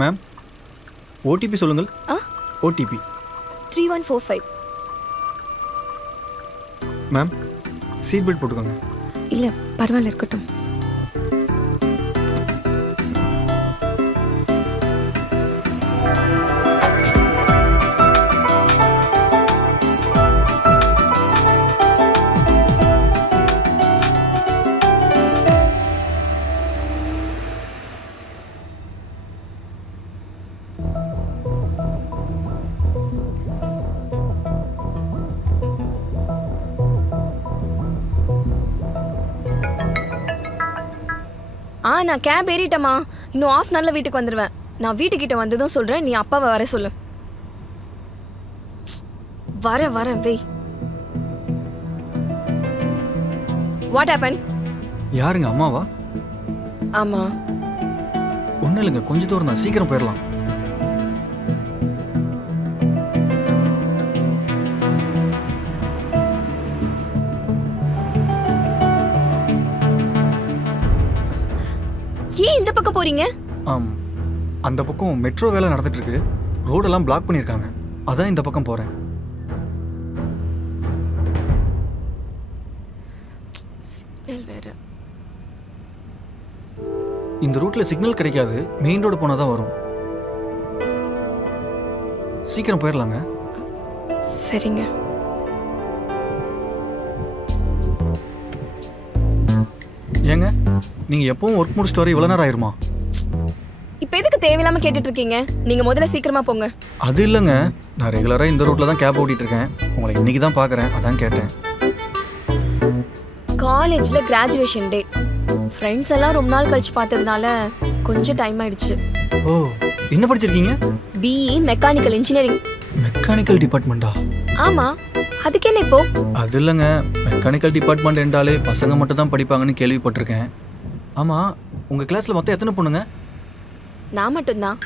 Ma'am, OTP சொல்லுங்கள். OTP 3145. Ma'am, seat belt போட்டுக்கோங்க. இல்லை பரவாயில்ல, இருக்கட்டும். நான் கேப் ஏறிட்டேம்மா. இன்னும் ½ நாளில் வீட்டுக்கு வந்துடுவேன். நான் வீட்டுக்கிட்ட வந்ததும் சொல்கிறேன், நீ அப்பாவை வர சொல்லு. வர வெய். What happen? யாருங்க, அம்மாவா? ஆமா. ஒன்றும் இல்லைங்க, கொஞ்சம் தூரம் தான், சீக்கிரம் போயிடலாம். ஏன் இந்த பக்கம் போறீங்க? அந்த பக்கம் மெட்ரோ வேலை நடந்துட்டு இருக்கு. ரோடெல்லாம் பிளாக் பண்ணியிருக்காங்க. அதான் இந்த பக்கம் போறேன். இந்த ரூட்ல சிக்னல் கிடைக்காது. மெயின் ரோடு போனா தான் வரும். சீக்கிரம் போயிடலாங்க. சரிங்க. ஏங்க, நீங்க எப்பவும் ஒர்க் முடிச்சிட்டு வர இவ்வளவு நேரம் ஆயிருமா? இப்போ எதுக்கு தேவையில்லாம கேட்டுட்டு இருக்கீங்க? நீங்க முதல்ல சீக்கிரமா போங்க. அது இல்லைங்க, நான் ரெகுலரா இந்த ரூட்ல தான் கேப் ஓட்டிட்டு இருக்கேன். உங்களை இன்னைக்கு தான் பாக்குறேன், அதான் கேட்டேன். காலேஜ்ல கிராஜுவேஷன் டே. ஃப்ரெண்ட்ஸ் எல்லாம் ரொம்ப நாள் கழிச்சு பார்த்ததுனால கொஞ்சம் டைம் ஆயிடுச்சு. ஓ, என்ன படிச்சிருக்கீங்க? BE mechanical engineering. மெக்கானிக்கல் டிபார்ட்மெண்டா? ஆமா, அதுக்கு என்ன இப்போ? அது இல்லைங்க, மெக்கானிக்கல் டிபார்ட்மெண்ட் என்றாலே பசங்க மட்டும் தான் படிப்பாங்கன்னு கேள்விப்பட்டிருக்கேன். ஆமா, உங்க கிளாஸ்ல மொத்தம் எத்தனை பொண்ணுங்க? நான் மட்டும்தான்.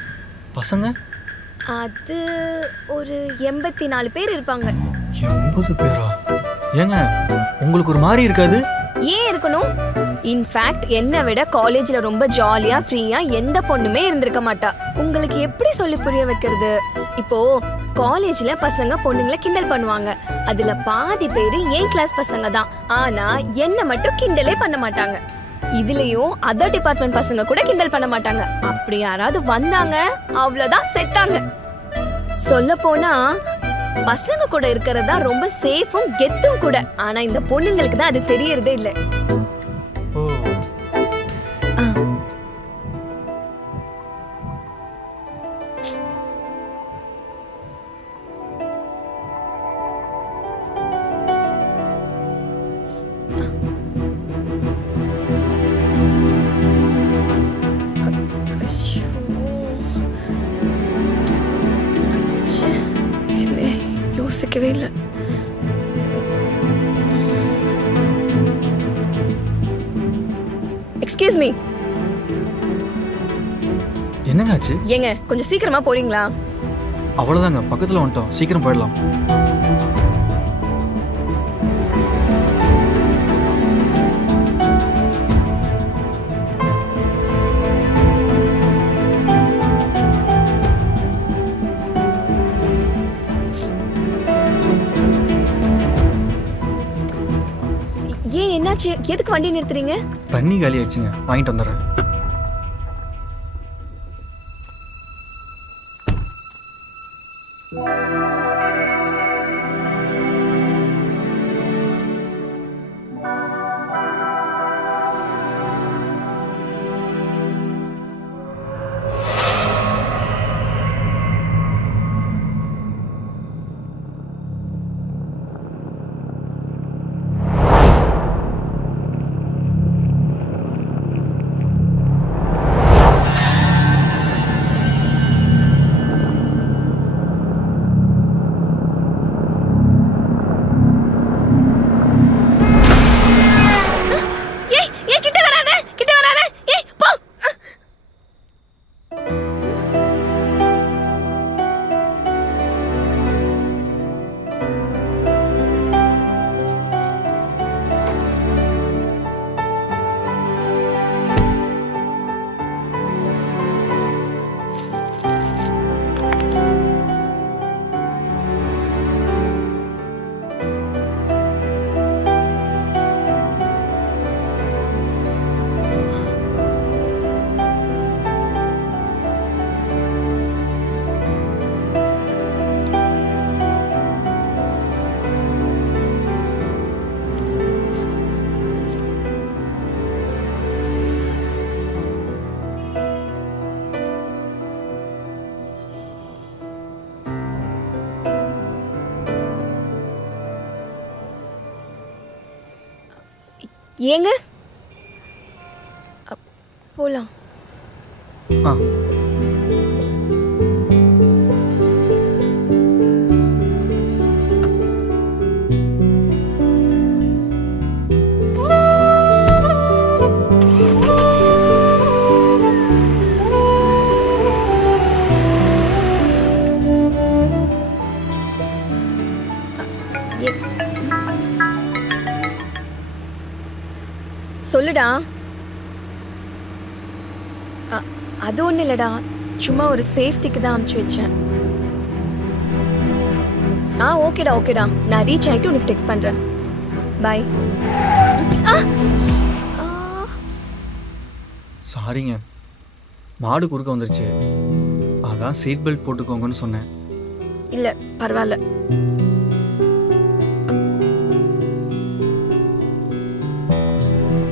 பசங்க? அது ஒரு 84 பேர் இருப்பாங்க. 80 பேரா? ஏங்க, உங்களுக்கு ஒரு மாதிரி இருக்காது? ஏன் இருக்கணும்? இன்ஃபேக்ட் என்னை விட காலேஜ்ல ரொம்ப ஜாலியா ஃப்ரீயா எந்த பொண்ணுமே இருந்திருக்க மாட்டா. உங்களுக்கு எப்படி சொல்லி புரிய வைக்கிறது? இப்போ காலேஜ்ல பசங்க பொண்ணுங்களை கிண்டல் பண்ணுவாங்க. அதுல பாதி பேரு என் கிளாஸ் பசங்க தான். ஆனா என்ன மட்டும் கிண்டலே பண்ண மாட்டாங்க. இதுலயும் அதர் டிபார்ட்மெண்ட் பசங்க கூட கிண்டல் பண்ண மாட்டாங்க. அப்படி யாராவது வந்தாங்க, அவ்வளவுதான், செத்தாங்க. சொல்ல போனா பசங்க கூட இருக்கிறதா ரொம்ப சேஃபும் கெத்தும் கூட. ஆனா இந்த பொண்ணுங்களுக்கு தான் அது தெரியறதே இல்லை. யோசிக்கவே இல்லை. Excuse me. என்னங்க ஆச்சு? ஏங்க, கொஞ்சம் சீக்கிரமா போறீங்களா? அவ்வளவுதாங்க, பக்கத்துல வந்துட்டோம், சீக்கிரம் போயிடலாம். என்னாச்சு? எதுக்கு வண்டி நிறுத்துறீங்க? தண்ணி காலி ஆயிடுச்சுங்க, வாங்கிட்டு வந்துடுறேன். ஏங்க போலாம். ஆ சொல்லுடா. அது ஒன்றும் இல்லைடா, சும்மா ஒரு சேஃப்டிக்கு தான் அனுப்பிச்சு வச்சேன். ஓகேடா ஓகேடா, நான் ரீச் ஆகிட்டு உனக்கு டெக்ஸ்ட் பண்ணுறேன். பாய். சாரிங்க, மாடு குறுக்க வந்துருச்சு, அதான் சீட் பெல்ட் போட்டுக்கோங்கன்னு சொன்னேன். இல்லை பரவாயில்ல.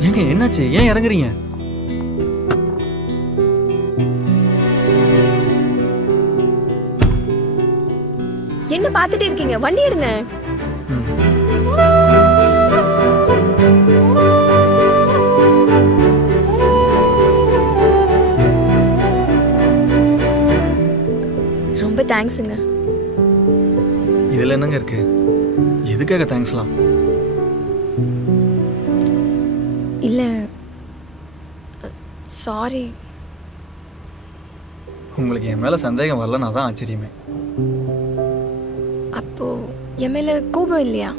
ஏங்க என்னாச்சு, ஏன் இறங்குறீங்க? என்ன பார்த்துட்டே இருக்கீங்க, வண்டி எடுங்க. ரொம்ப தேங்க்ஸுங்க. இதுல என்னங்க இருக்கு, எதுக்காக தேங்க்ஸ்லாம்? இல்லை சாரி. உங்களுக்கு என் மேல சந்தேகம் வரலன்னா தான் ஆச்சரியமே. அப்போ என் மேல கோபம் இல்லையா?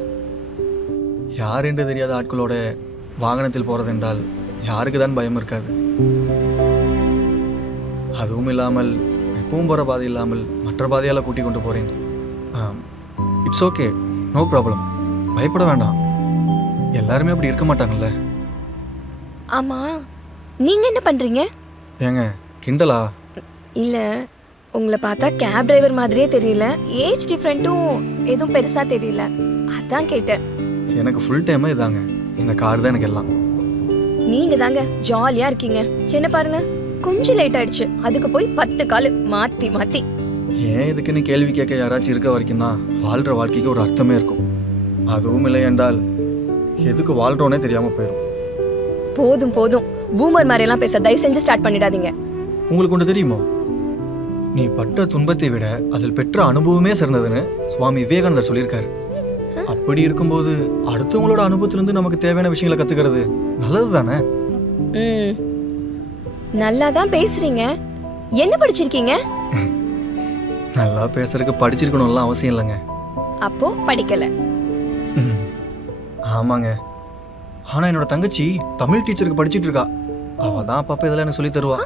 யார் என்று தெரியாத ஆட்களோட வாகனத்தில் போறது என்றால் யாருக்கு தான் பயம் இருக்காது? அதுவும் இல்லாமல் எப்பவும் போகிற பாதை இல்லாமல் மற்ற பாதையால் கூட்டி கொண்டு போகிறேன். இட்ஸ் ஓகே, நோ ப்ராப்ளம், பயப்பட வேண்டாம். எல்லாருமே அப்படி இருக்க மாட்டாங்கல்ல. ஆமா, நீங்க என்ன பண்றீங்க? ஏங்க கிண்டலா? இல்ல, உங்களை பார்த்தா கேப் டிரைவர் மாதிரியே தெரியல, ஏஜ் டிஃப்ரெண்ட்டும் எதுவும் பெருசா தெரியல, அதான் கேட்டேன். எனக்கு ஃபுல் டைமே இதாங்க, இந்த கார் தான் எனக்கு எல்லாம். நீங்க தாங்க ஜாலியா இருக்கீங்க. என்ன பாருங்க, கொஞ்சம் லேட் ஆயிடுச்சு, அதுக்கு போய் 10 கால் மாத்தி மாத்தி. ஏன் இதுக்குன்னு கேள்வி கேட்க யாராச்சும் இருக்க வரைக்கும் தான் வாழ்கிற வாழ்க்கைக்கு ஒரு அர்த்தமே இருக்கும். அதுவும் இல்லை என்றால் எதுக்கு வாழ்கிறோன்னே தெரியாமல் போயிடும். போதும் போதும், பூமர் மாதிரியெல்லாம் பேச தயவு செஞ்சு ஸ்டார்ட் பண்ணிடாதீங்க. உங்களுக்கு ஒன்று தெரியுமோ, நீ பட்ட துன்பத்தை விட அதில் பெற்ற அனுபவமே சிறந்ததுன்னு சுவாமி விவேகானந்தர் சொல்லியிருக்காரு. அப்படி இருக்கும்போது அடுத்தவங்களோட அனுபவத்திலிருந்து நமக்கு தேவையான விஷயங்களை கத்துக்கிறது நல்லது தானே? நல்லா தான் பேசுறீங்க. என்ன படிச்சிருக்கீங்க? நல்லா பேசுறதுக்கு படிச்சிருக்கணும்லாம் அவசியம் இல்லைங்க. அப்போ படிக்கல? ஆமாங்க, ஆனா என்னோட தங்கச்சி தமிழ் டீச்சருக்கு படிச்சிட்டு இருக்கா. அவ தான் அப்பப்ப இதெல்லாம் எனக்கு சொல்லி தருவா.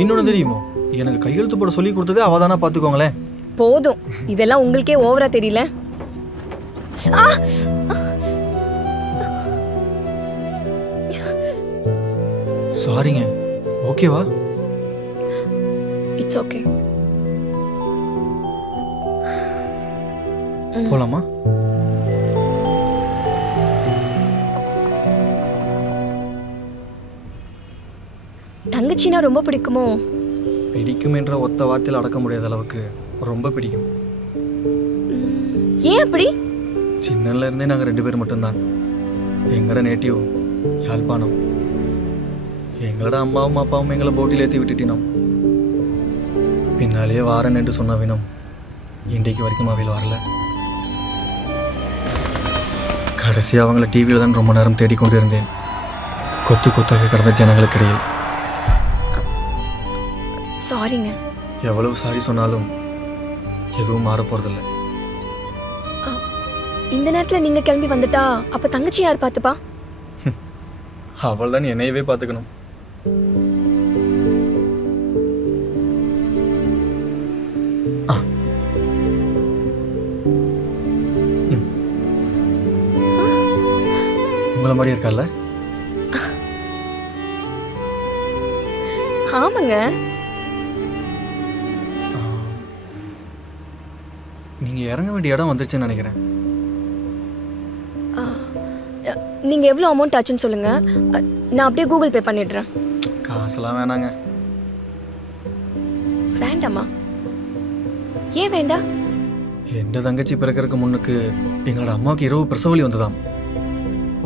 இன்னொன்னு தெரியுமோ, எனக்கு கையெழுத்து போட சொல்லி கொடுத்ததே அவ தானா, பாத்துக்கோங்களேன். போதும், இதெல்லாம் உங்களுக்கே ஓவரா தெரியல? சாரிங்க, ஓகேவா? It's okay. போலாமா? தங்கச்சினா ரொம்ப பிடிக்குமோ? பிடிக்கும் என்ற ஒத்த வார்த்தையில் அடக்க முடியாத அளவுக்கு ரொம்ப பிடிக்கும். ஏன் அப்படி? சின்னல இருந்தே நாங்கள் 2 பேர் மட்டும்தான். எங்களோட நேட்டிவ் யாழ்ப்பாணம். எங்களோட அம்மாவும் அப்பாவும் எங்களை போட்டியில் ஏற்றி விட்டுட்டினோம். பின்னாலேயே வாரன் என்று சொன்னவினும் இன்றைக்கு வரைக்கும் அவையில் வரல. கடைசியாக அவங்கள டிவியில் தான் ரொம்ப நேரம் தேடிக்கொண்டு இருந்தேன், கொத்து கொத்தாக கிடந்த ஜனங்களுக்கு இடையில். சாரிங்க. எவ்வளவு சாரி சொன்னாலும் எதுவும் மாற போறதில்லை. இந்த நேரத்தில் நீங்க கிளம்பி வந்துட்டா அப்ப தங்கச்சி யார் பார்த்துப்பா? அவள் தான் என்னையவே பார்த்துக்கணும். உங்களை மாதிரி இருக்கால? ஆமாங்க. நீங்க இறங்க வேண்டிய இடம் வந்துருச்சுன்னு நினைக்கிறேன். நீங்க எவ்வளவு அமௌண்ட் ஆச்சுன்னு சொல்லுங்க, நான் அப்படியே கூகுள் பே பண்ணிடுறேன். காசெல்லாம் வேணாங்க. வேண்டாமா? ஏன் வேண்டாம்? எந்த தங்கச்சி பிறக்கிறதுக்கு முன்னுக்கு எங்களோட அம்மாவுக்கு இரவு பிரசவலி வந்ததாம்.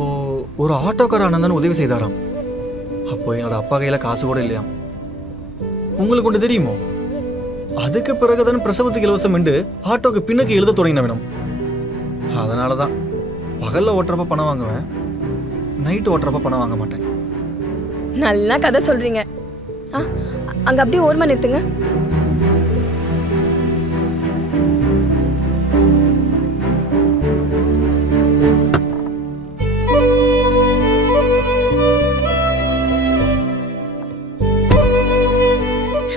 ஓ ஒரு ஆட்டோக்கார அண்ணன் தான் உதவி செய்தாராம். அப்போ என்னோட அப்பா கையில காசு கூட இல்லையாம். உங்களுக்கு ஒன்று தெரியுமோ, அதுக்கு பிறகுதான் பிரசவத்துக்கு இலவசம் என்று ஆட்டோக்கு பின்னுக்கு எழுத தொடங்கின வேணும். அதனாலதான் பகல்ல ஓட்டுறப்ப பணம் வாங்குவேன், நைட்டு ஓட்டுறப்ப பணம் வாங்க மாட்டேன். நல்லா கதை சொல்றீங்க. அங்க அப்படியே ஓரமா நிறுத்துங்க.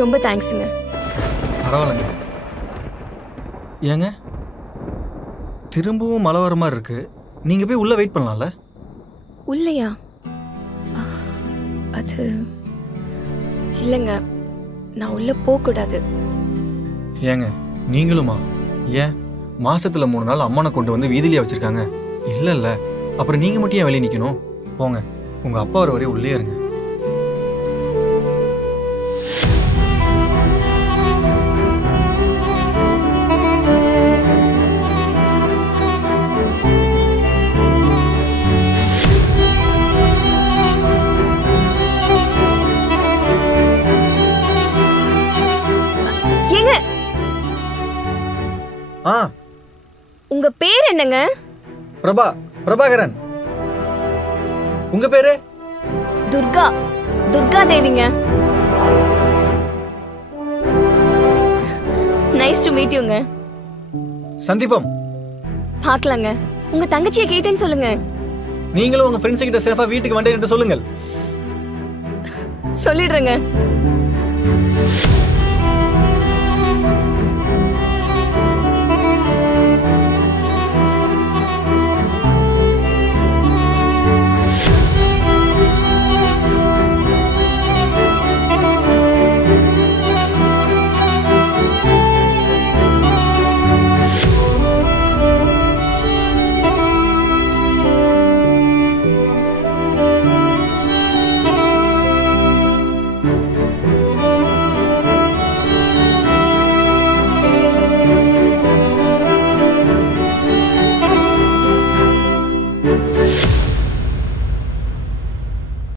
ரொம்ப தேங்க்ஸுங்க. பரவாயில்லைங்க. ஏங்க திரும்பவும் மழை வர மாதிரி இருக்கு, நீங்க போய் உள்ள வெயிட் பண்ணலாம்ல? உள்ளையா? அது இல்லைங்க, நான் உள்ள போகக்கூடாது. ஏங்க நீங்களுமா? ஏன் மாசத்துல 3 நாள் அம்மனை கொண்டு வந்து வீதியிலே வச்சிருக்காங்க. இல்ல இல்ல, அப்புறம் நீங்க மட்டும் ஏன் வெளியே நிக்கணும்? போங்க, உங்க அப்பா வர வரையும் உள்ளே இருங்க. உங்க பேர் என்னங்க? பிரபாகரன். உங்க பேரு? துர்கா தேவிங்க. நைஸ் டு மீட் யூங்க. சந்தீபம். பார்க்கலாங்க. உங்க தங்கச்சியை கேட்டேன்னு சொல்லுங்க. நீங்களும் உங்க ஃப்ரெண்ட்ஸ் கிட்ட சேஃபா வீட்டுக்கு வந்தேன்னு சொல்லுங்கள். சொல்லிடுறேங்க.